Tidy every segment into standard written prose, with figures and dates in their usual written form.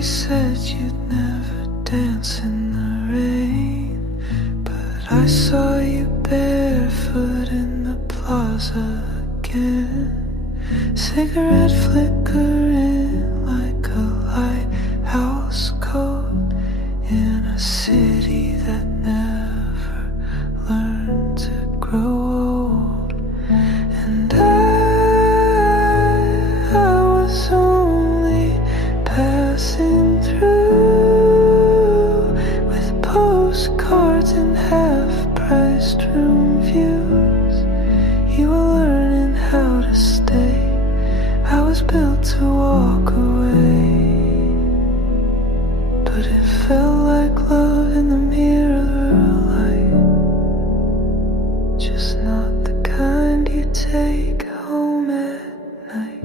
They said you'd never dance in the rain, but I saw you barefoot in the plaza again. Cigarette flickering like a lighthouse coat in a city that never learned to grow old. And I was only passing through with postcards and half-priced room views. You were learning how to stay. I was built to walk away, but it felt like love in the mirror light, just not the kind you take home at night.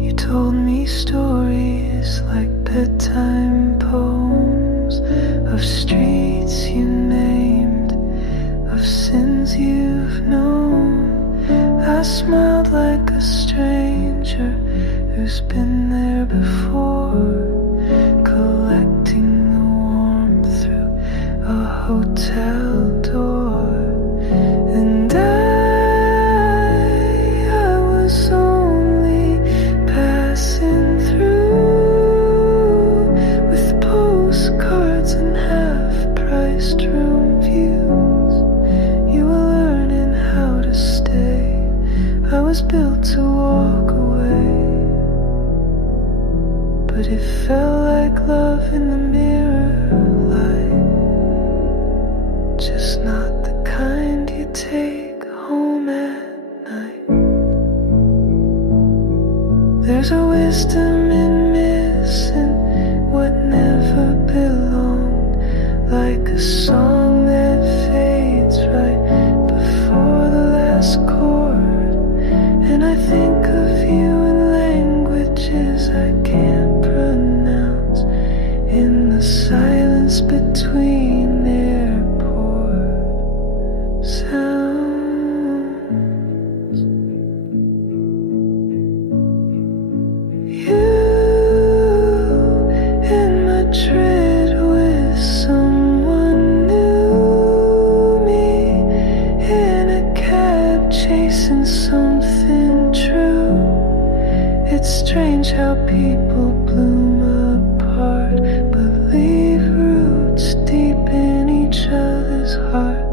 You told me stories like bedtime poems of streets you named, of sins you've known. I smiled like a stranger who's been there before, collecting the warmth through a hotel door. And I was only passing through with postcards and half-priced room views. You were learning how to stay. I was built to walk away, but it felt like love in the mirror light, just not the kind you take home at night. There's a wisdom in missing what never belonged, like a song that fades right before the last chord. And I think of you in languages I can't pronounce, in the silence between airport sounds. You in Madrid with someone new, me in a cab chasing something true. It's strange how people bloom apart but leave roots deep in each other's hearts.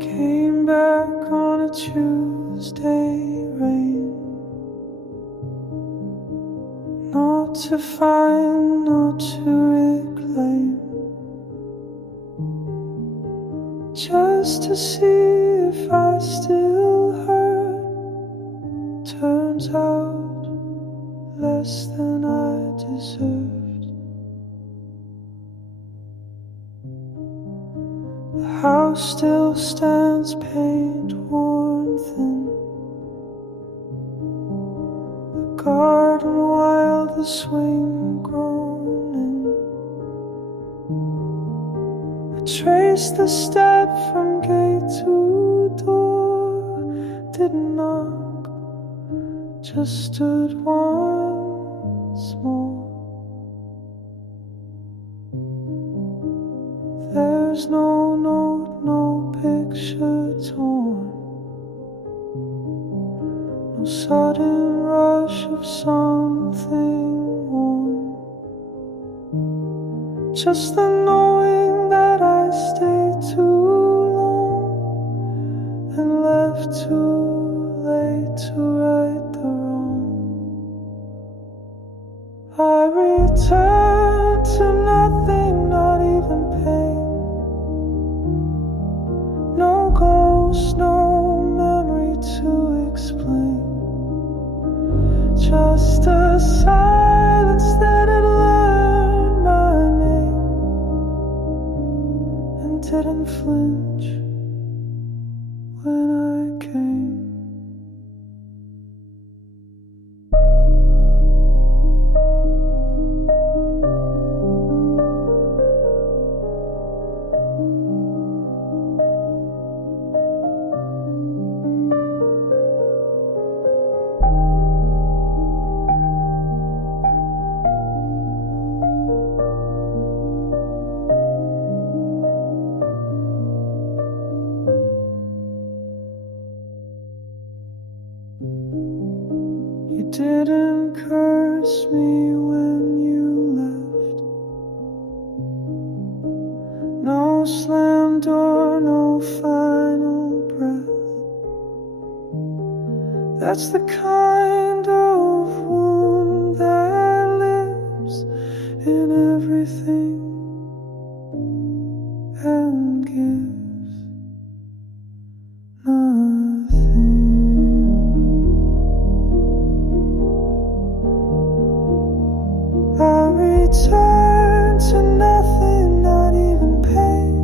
Came back on a Tuesday rain, not to find, not to reclaim, just to see if I still hurt. Turns out less than I deserved. The house still stands, paint worn thin, the garden wild, the swing grown in. I traced the step from gate to door, didn't knock, just stood once more. There's no note, no picture torn, no sudden rush of something warm, just the knowing that I stayed too long and left too late to right the wrong. I returned. silence that had learned my name. when I came. You didn't curse me when you left. No slam door, no final breath. That's the kind of wound that lives in everything and gives nothing. I return to nothing, not even pain.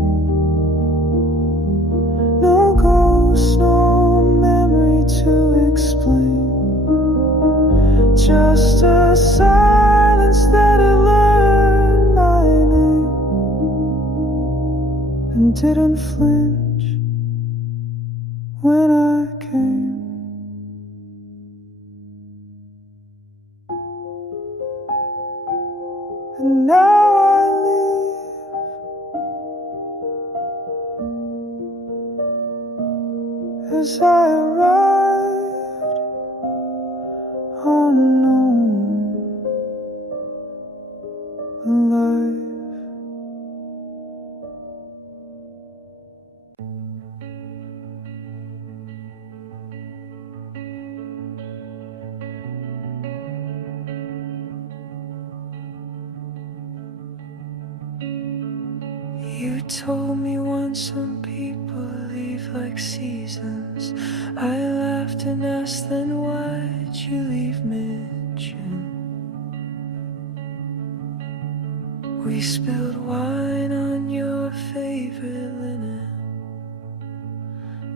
No ghost, no memory to explain. Just a silence that had learned my name and didn't flinch when I came. And now I leave as I arrived, unknown, alive. You told me once some people leave like seasons. I laughed and asked, then why'd you leave mid-June? We spilled wine on your favorite linen.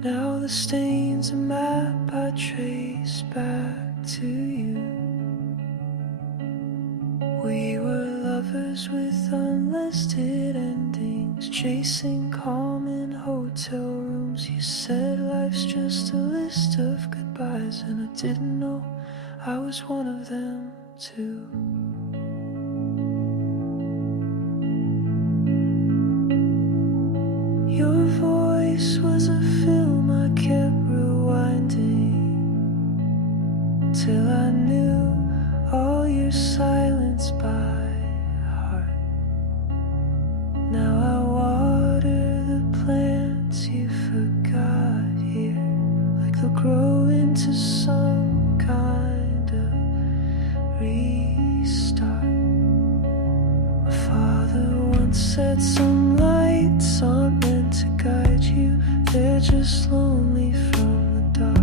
Now the stain's a map I trace back to you. We were lovers with unlisted endings, chasing calm in hotel rooms. You said life's just a list of goodbyes, and I didn't know I was one of them too. Your voice was a film I kept rewinding till I knew all your silence by heart. Now I water the plants you forgot here, like they'll grow into some kind of restart. My father once said some lights aren't meant to guide you, they're just lonely from the dark.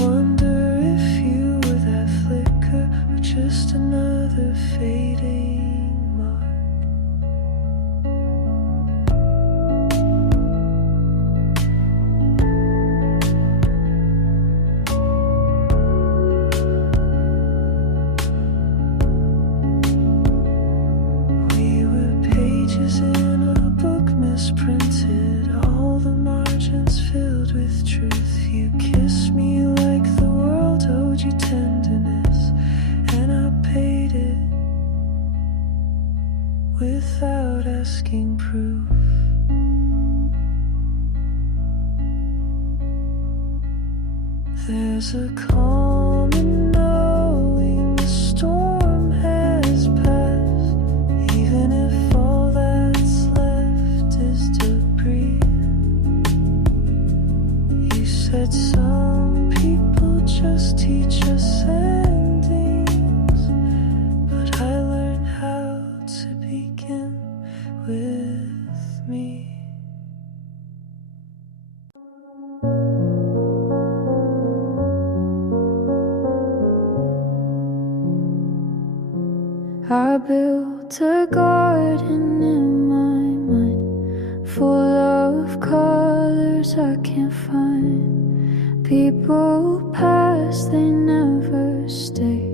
Wonder if you were that flicker or just another fading mark. We were pages in a book misprinted, all the margins filled with truth. You kissed me like the world owed you tenderness, and I paid it without asking proof. There's a calm in knowing the storm has passed, even if all that's left is debris. You said some people just teach us endings, but I learned how to begin with me. I built a garden in my mind, full of colors stars I can't find. People pass, they never stay.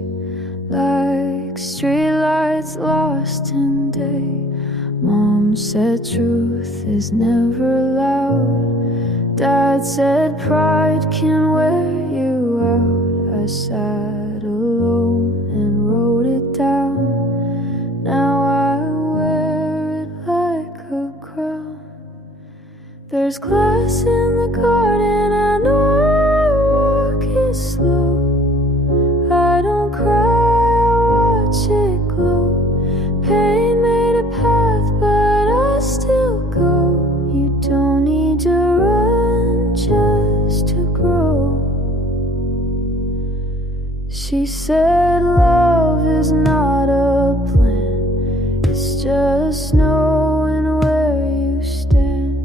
Like streetlights lost in day. Mom said truth is never loud. Dad said pride can wear you out. I sat alone and wrote it down. Now I wear it like a crown. There's glass in the garden, I know I walk it slow. I don't cry, I watch it glow. Pain made a path, but I still go. You don't need to run just to grow. She said love is not a plan, it's just knowing where you stand.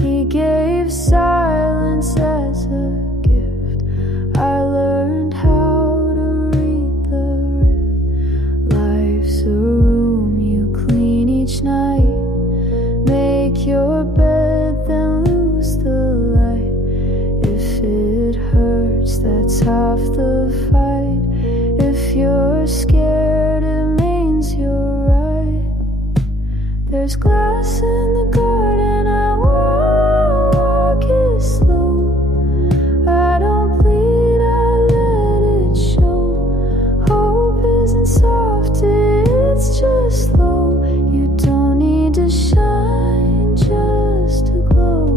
He gave silence as a gift. I learned how to read the rift. Life's a room you clean each night. Make your bed, then lose the light. If it hurts, that's half the fight. If you're scared, it means you're right. There's glass in the garden, I walk it slow. I don't bleed, I let it show. Hope isn't soft, it's just slow. You don't need to shine just to glow.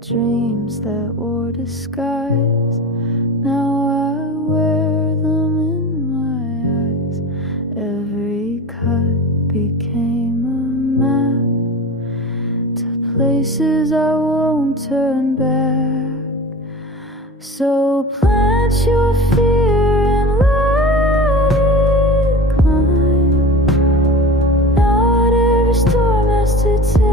Dreams that wore disguise. Now I wear them in my eyes. Every cut became a map to places I won't turn back. So plant your fear and let it climb. Not every storm has to take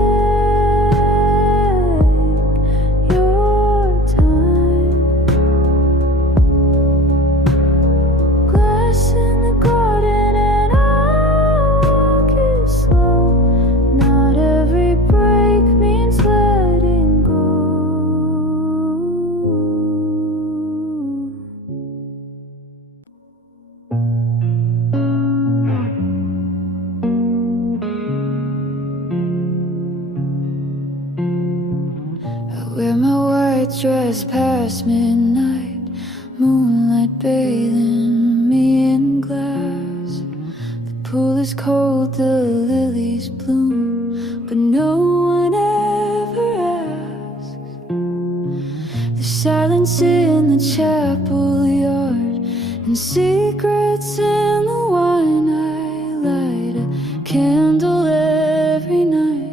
dress past midnight, moonlight bathing me in glass. The pool is cold, the lilies bloom, but no one ever asks. The silence in the chapel yard, and secrets in the wine. I light a candle every night,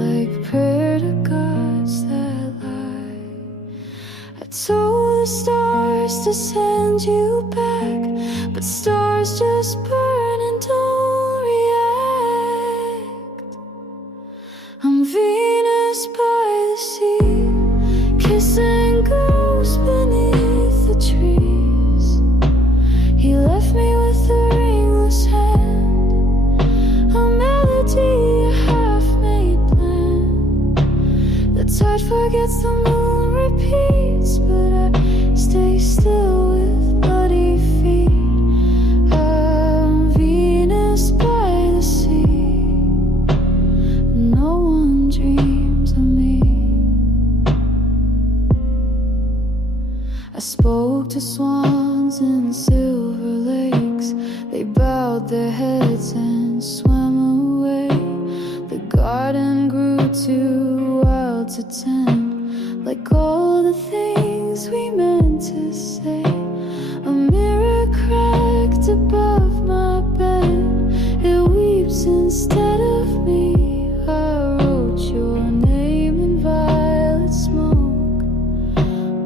like prayer to gods that lie. I told the stars to send you back, but stars just burn and don't react. I'm Venus by the sea, kissing ghosts beneath the trees. He left me with a ringless hand, a melody, a half-made plan. The tide forgets, the moon repeats, but I stay still with bloody feet. I'm Venus by the sea, no one dreams of me. I spoke to swans in silver lakes. They bowed their heads and swam away. The garden grew too wild to tend, like all the things we meant to say. A mirror cracked above my bed, it weeps instead of me. I wrote your name in violet smoke,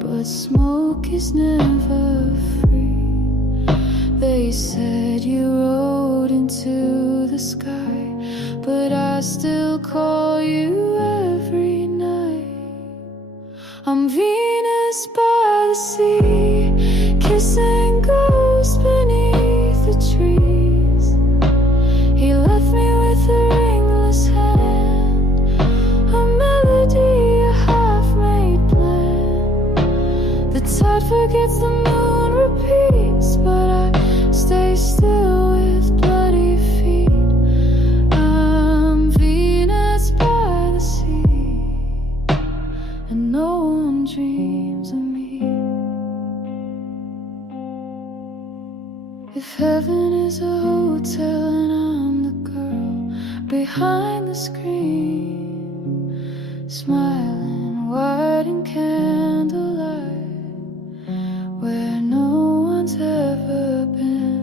but smoke is never free. They said you rode into the but I still call you every night. I'm Venus by the sea, kissing ghosts beneath the trees. He left me with a ringless hand, a melody, a half-made plan. The tide forgets, the moon repeats, but I stay still with bloody feet. I'm Venus by the sea, and no one dreams of me. If heaven is a hotel and I'm the girl behind the screen, smiling white in candlelight, where no one's ever been.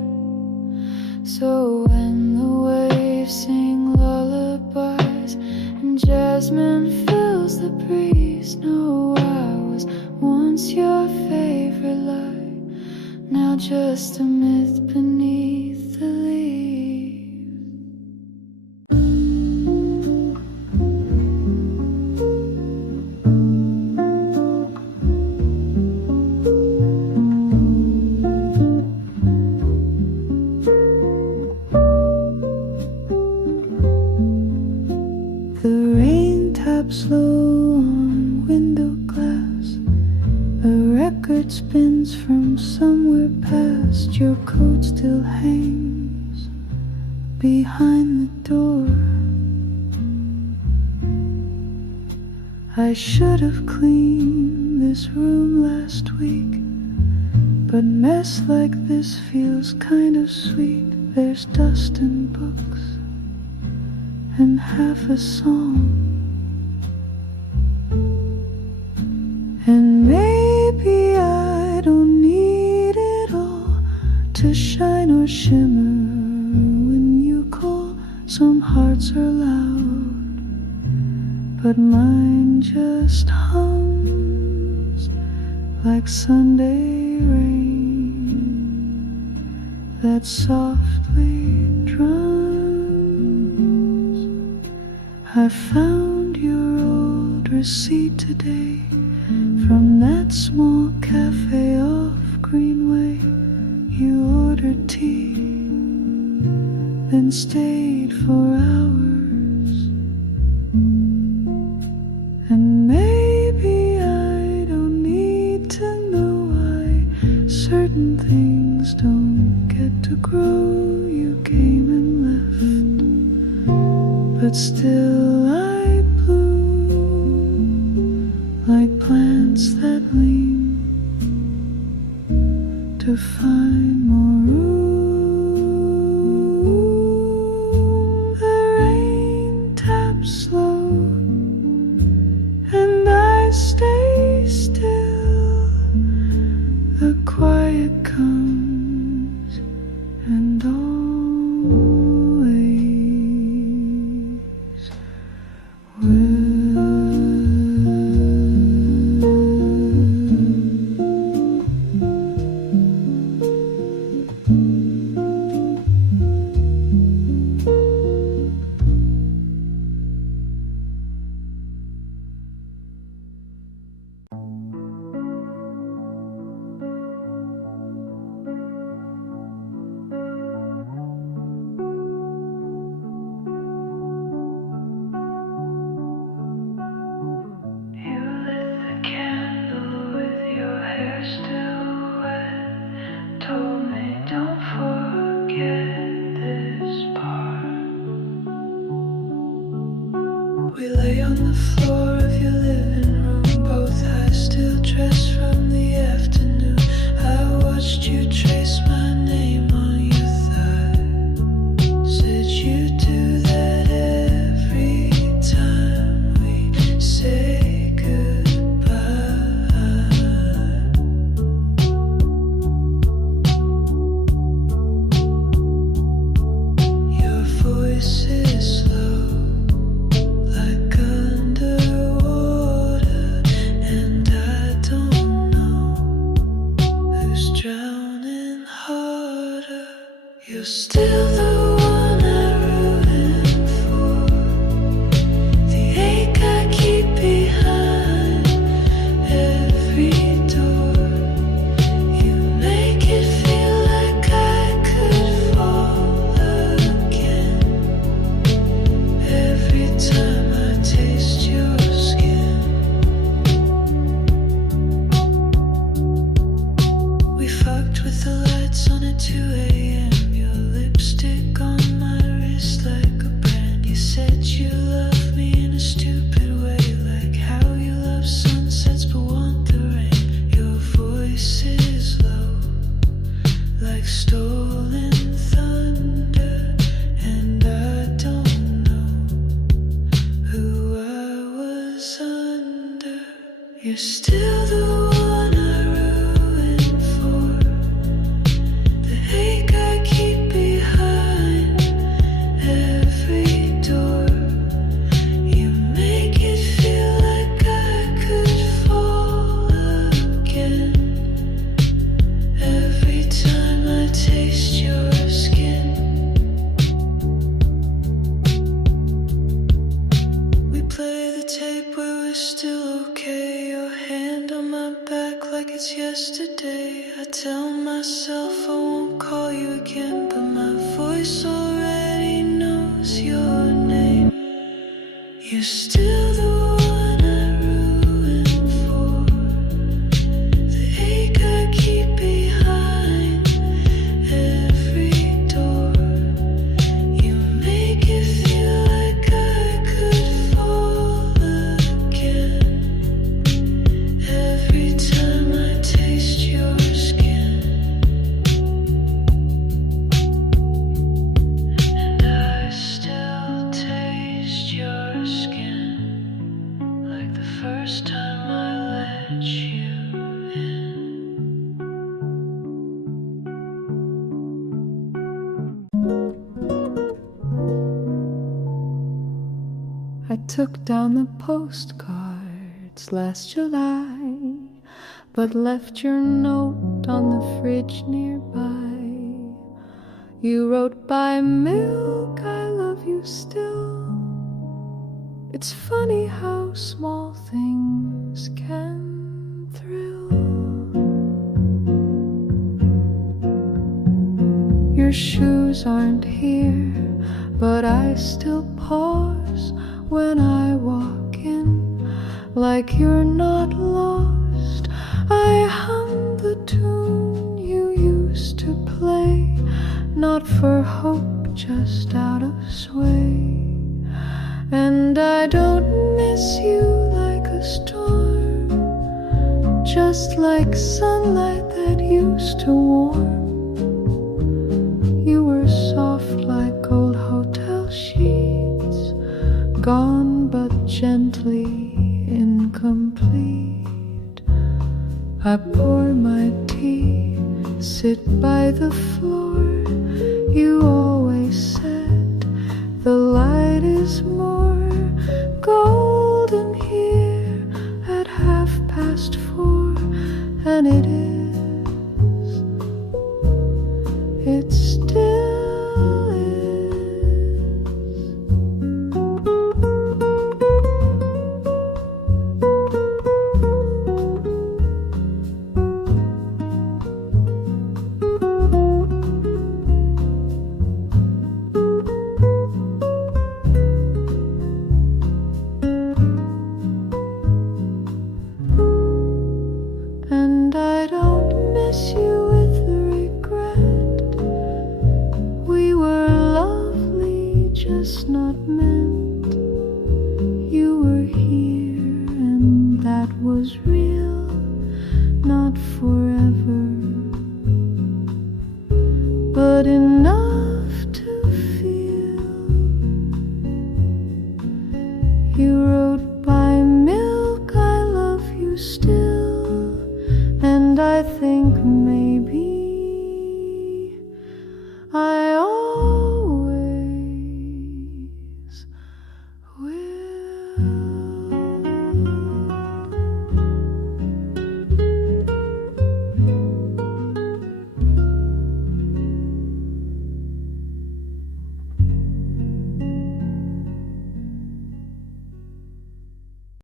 So when the waves sing lullabies and jasmine fills the breeze, know I was once your favorite light, now just a myth beneath the leaves. The rain taps low on window glass, a record spins from somewhere past. Your coat still hangs behind the door. I should have cleaned this room last week, but mess like this feels kind of sweet. There's dust and books and half a song, and maybe I don't need it all to shine or shimmer when you call. Some hearts are loud, but mine just hums like Sunday rain that softly drums. I found your old receipt today from that small cafe off Greenway. You ordered tea, then stayed for hours. And maybe I don't need to know why certain things don't get to grow. You came and left, but still I bloom like plants that lean to find more room. The rain taps slow and I stay still. The quiet comes and always will. We lay on the floor of your living room, both high, still dressed from the afternoon. I watched you trace my name on your thigh. Said you do that every time we say goodbye. Your voice is slow, like underwater, and I don't know who's drowning. time I taste your skin. We fucked with the lights on at 2 a.m. Your lipstick on my wrist like a brand. You said you love me in a stupid way, like how you love sunsets but want the rain. Your voice is low, like stolen thunder, and I don't know who I was under. You're still the one I ruin for, the ache I keep behind every door. You make it feel like I could fall again every time I taste your skin. We play the tape where we're still okay. Your hand on my back like it's yesterday. I tell myself I won't call you again, but my voice already knows your name. You're still the one I ruin for, the ache I keep behind every door. You make it feel like I could fall again every time I taste your skin. And I still taste your skin, like the first time I let you in. I took down the postcards last July, but left your note on the fridge nearby. You wrote by milk, I love you still. It's funny how small things can thrill. Your shoes aren't here, but I still pause when I walk in, like you're not lost. I hum the tune you used to play, not for hope, just out of sway. And I don't miss you like a storm, just like sunlight that used to warm. You were soft like old hotel sheets, gone but gently incomplete. I pour my tea, sit by the floor. You always said the light is more golden here at 4:30, and it is. It still is. And I don't miss you with regret. We were lovely, just not meant. You were here, and that was real, not forever, but enough to feel. You wrote